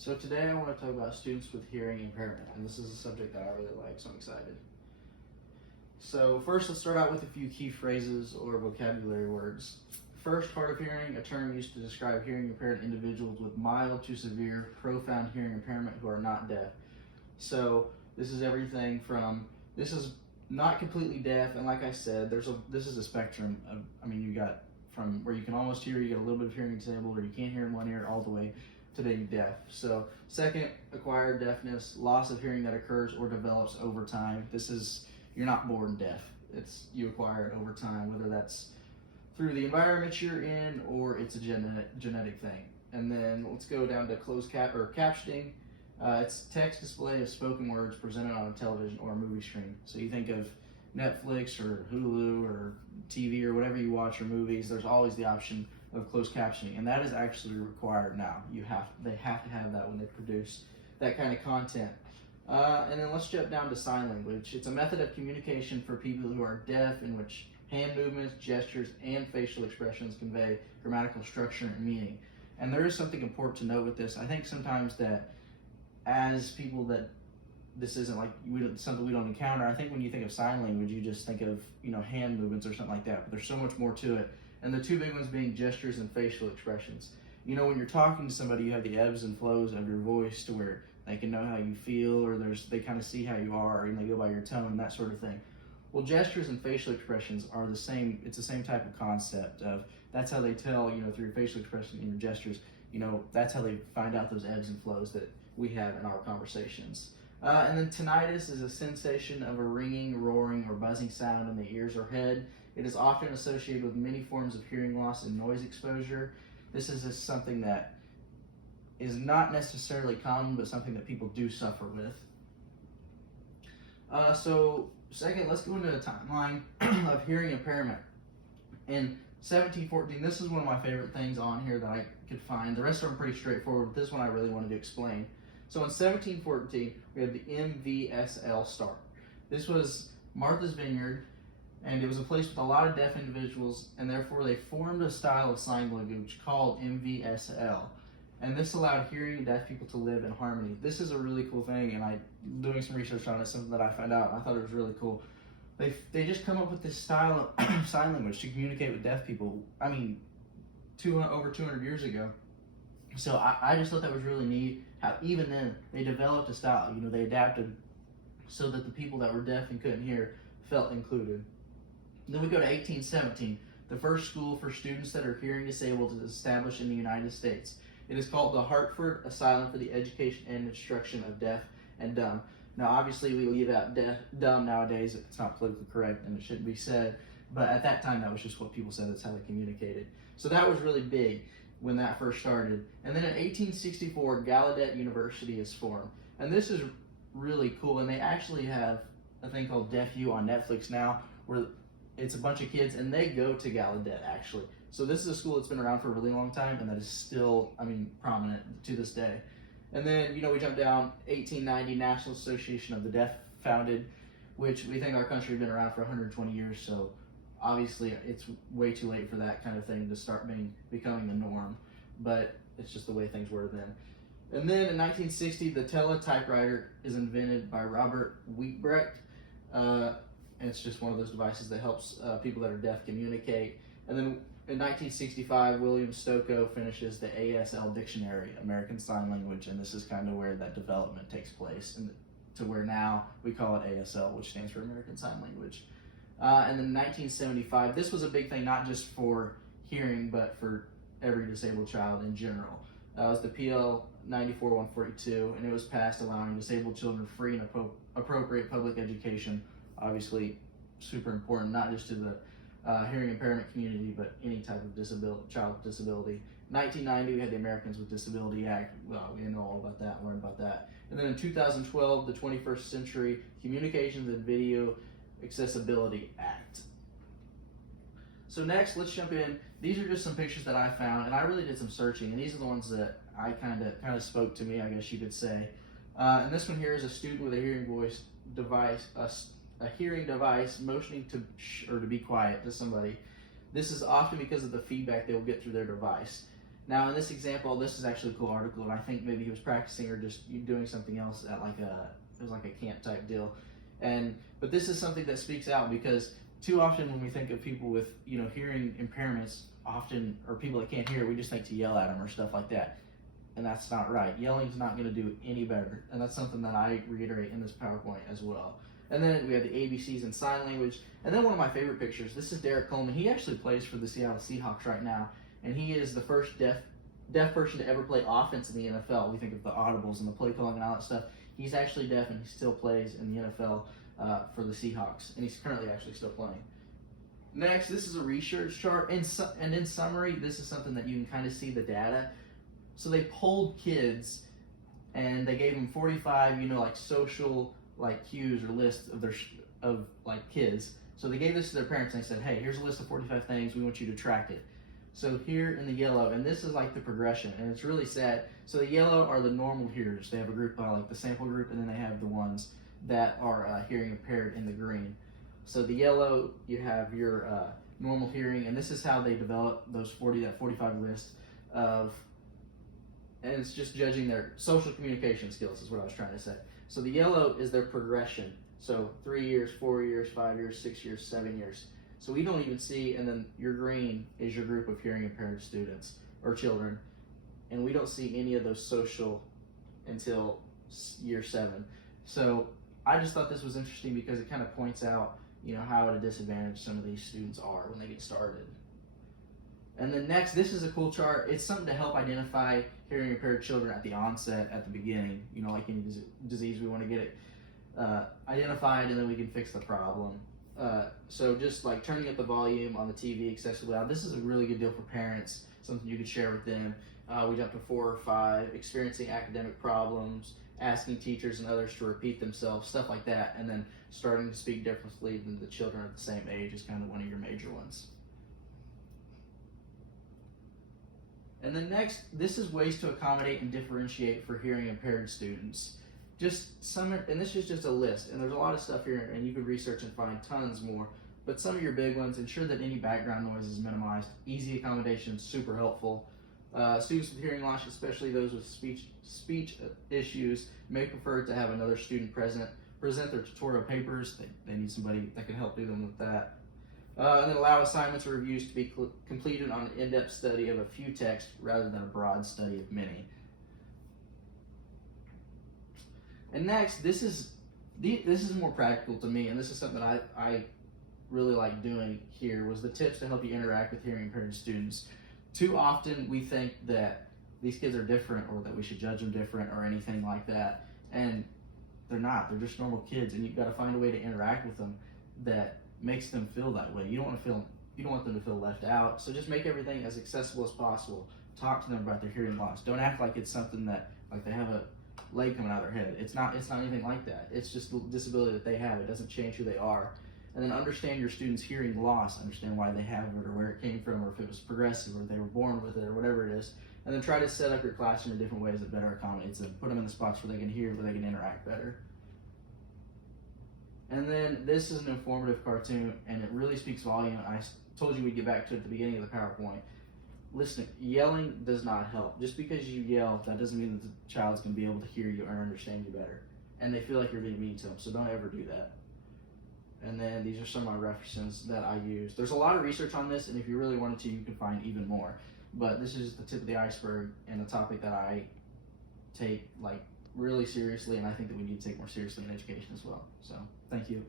So today I want to talk about students with hearing impairment, and this is a subject that I really like, so I'm excited. So first, let's start out with a few key phrases or vocabulary words. First, hard of hearing, a term used to describe hearing impaired individuals with mild to severe, profound hearing impairment who are not deaf. So this is everything from, this is not completely deaf, and like I said, this is a spectrum of, you got from where you can almost hear, you get a little bit of hearing disabled, or you can't hear in one ear, all the way to being deaf. So second, acquired deafness, loss of hearing that occurs or develops over time. You're not born deaf. You acquire it over time, whether that's through the environment you're in or it's a genetic thing. And then let's go down to captioning. It's text display of spoken words presented on a television or a movie screen. So you think of Netflix or Hulu or TV or whatever you watch or movies, there's always the option of closed captioning, and that is actually required now. They have to have that when they produce that kind of content. And then let's jump down to sign language. It's a method of communication for people who are deaf in which hand movements, gestures, and facial expressions convey grammatical structure and meaning. And there is something important to note with this. I think sometimes that as people that this isn't like something we don't encounter. I think when you think of sign language, you just think of hand movements or something like that. But there's so much more to it. And the two big ones being gestures and facial expressions. When you're talking to somebody, you have the ebbs and flows of your voice to where they can know how you feel, or they kind of see how you are, and they go by your tone and that sort of thing. Well, gestures and facial expressions are the same. It's the same type of concept of that's how they tell, through your facial expression and your gestures, that's how they find out those ebbs and flows that we have in our conversations. And then tinnitus is a sensation of a ringing, roaring, or buzzing sound in the ears or head. It is often associated with many forms of hearing loss and noise exposure. This is just something that is not necessarily common, but something that people do suffer with. So second, let's go into a timeline of hearing impairment. In 1714, this is one of my favorite things on here that I could find. The rest of them are pretty straightforward, but this one I really wanted to explain. So in 1714, we had the MVSL start. This was Martha's Vineyard, and it was a place with a lot of deaf individuals, and therefore they formed a style of sign language called MVSL. And this allowed hearing and deaf people to live in harmony. This is a really cool thing, and doing some research on it, something that I found out, and I thought it was really cool. They just come up with this style of sign language to communicate with deaf people, over 200 years ago. So I just thought that was really neat, how even then they developed a style, they adapted so that the people that were deaf and couldn't hear felt included. Then we go to 1817, the first school for students that are hearing disabled is established in the United States. It is called the Hartford Asylum for the Education and Instruction of Deaf and Dumb. Now, obviously, we leave out dumb nowadays. It's not politically correct and it shouldn't be said. But at that time, that was just what people said. That's how they communicated. So that was really big when that first started. And then in 1864, Gallaudet University is formed. And this is really cool. And they actually have a thing called Deaf U on Netflix now, where it's a bunch of kids and they go to Gallaudet actually. So this is a school that's been around for a really long time and that is still, prominent to this day. And then, we jump down, 1890, National Association of the Deaf founded, which we think our country has been around for 120 years, so obviously it's way too late for that kind of thing to start becoming the norm, but it's just the way things were then. And then in 1960, the teletypewriter is invented by Robert Wheatbrecht. It's just one of those devices that helps people that are deaf communicate. And then in 1965, William Stokoe finishes the ASL Dictionary, American Sign Language, and this is kind of where that development takes place, and to where now we call it ASL, which stands for American Sign Language. And then in 1975, this was a big thing, not just for hearing, but for every disabled child in general. That was the PL 94-142, and it was passed allowing disabled children free and appropriate public education. Obviously, super important, not just to the hearing impairment community, but any type of child with disability. 1990, we had the Americans with Disability Act. Well, we know all about that, learned about that. And then in 2012, the 21st Century Communications and Video Accessibility Act. So next, let's jump in. These are just some pictures that I found, and I really did some searching, and these are the ones that I kind of spoke to me, I guess you could say. And this one here is a student with a hearing voice device, a hearing device motioning to or to be quiet to somebody. This is often because of the feedback they will get through their device. Now in this example, this is actually a cool article, and I think maybe he was practicing or just doing something else at it was like a camp type deal. But this is something that speaks out because too often when we think of people with, hearing impairments, often, or people that can't hear, we just think to yell at them or stuff like that. And that's not right. Yelling's not going to do any better. And that's something that I reiterate in this PowerPoint as well. And then we have the ABCs in sign language. And then one of my favorite pictures, this is Derek Coleman. He actually plays for the Seattle Seahawks right now. And he is the first deaf person to ever play offense in the NFL. We think of the audibles and the play calling and all that stuff. He's actually deaf and he still plays in the NFL for the Seahawks. And he's currently actually still playing. Next, this is a research chart. And in summary, this is something that you can kind of see the data. So they polled kids and they gave them 45, social cues or lists of kids. So they gave this to their parents and they said, hey, here's a list of 45 things, we want you to track it. So here in the yellow, and this is like the progression, and it's really sad. So the yellow are the normal hearers. They have a group by the sample group, and then they have the ones that are hearing impaired in the green. So the yellow, you have your normal hearing, and this is how they develop that 45 list of, and it's just judging their social communication skills is what I was trying to say. So the yellow is their progression. So 3 years, 4 years, 5 years, 6 years, 7 years. So we don't even see, and then your green is your group of hearing impaired students or children, and we don't see any of those social until year 7. So I just thought this was interesting because it kind of points out, how at a disadvantage some of these students are when they get started. And then next, this is a cool chart. It's something to help identify hearing impaired children at the onset, at the beginning. Like any disease, we want to get it identified, and then we can fix the problem. So just like turning up the volume on the TV excessively loud. This is a really good deal for parents, something you could share with them. We jumped to 4 or 5, experiencing academic problems, asking teachers and others to repeat themselves, stuff like that, and then starting to speak differently than the children at the same age is kind of one of your major ones. And then next, this is ways to accommodate and differentiate for hearing impaired students. Just some, and this is just a list, and there's a lot of stuff here, and you could research and find tons more, but some of your big ones: ensure that any background noise is minimized, easy accommodation, super helpful. Students with hearing loss, especially those with speech issues, may prefer to have another student present, present their tutorial papers. They need somebody that can help do them with that. And then allow assignments or reviews to be completed on an in-depth study of a few texts rather than a broad study of many. And next, this is more practical to me, and this is something I really like doing here, was the tips to help you interact with hearing impaired students. Too often we think that these kids are different or that we should judge them different or anything like that, and they're not. They're just normal kids, and you've got to find a way to interact with them that makes them feel that way. You don't want them to feel left out, so just make everything as accessible as possible. Talk to them about their hearing loss. Don't act like it's something that, like they have a leg coming out of their head. It's not anything like that. It's just the disability that they have. It doesn't change who they are. And then understand your students' hearing loss. Understand why they have it or where it came from or if it was progressive or they were born with it or whatever it is. And then try to set up your classroom in different ways that better accommodates them. Put them in the spots where they can hear, where they can interact better. And then this is an informative cartoon, and it really speaks volume. I told you we'd get back to it at the beginning of the PowerPoint. Listen, yelling does not help. Just because you yell, that doesn't mean that the child's going to be able to hear you or understand you better. And they feel like you're being mean to them, so don't ever do that. And then these are some of my references that I use. There's a lot of research on this, and if you really wanted to, you can find even more. But this is the tip of the iceberg and a topic that I take really seriously, and I think that we need to take more seriously in education as well. So, thank you.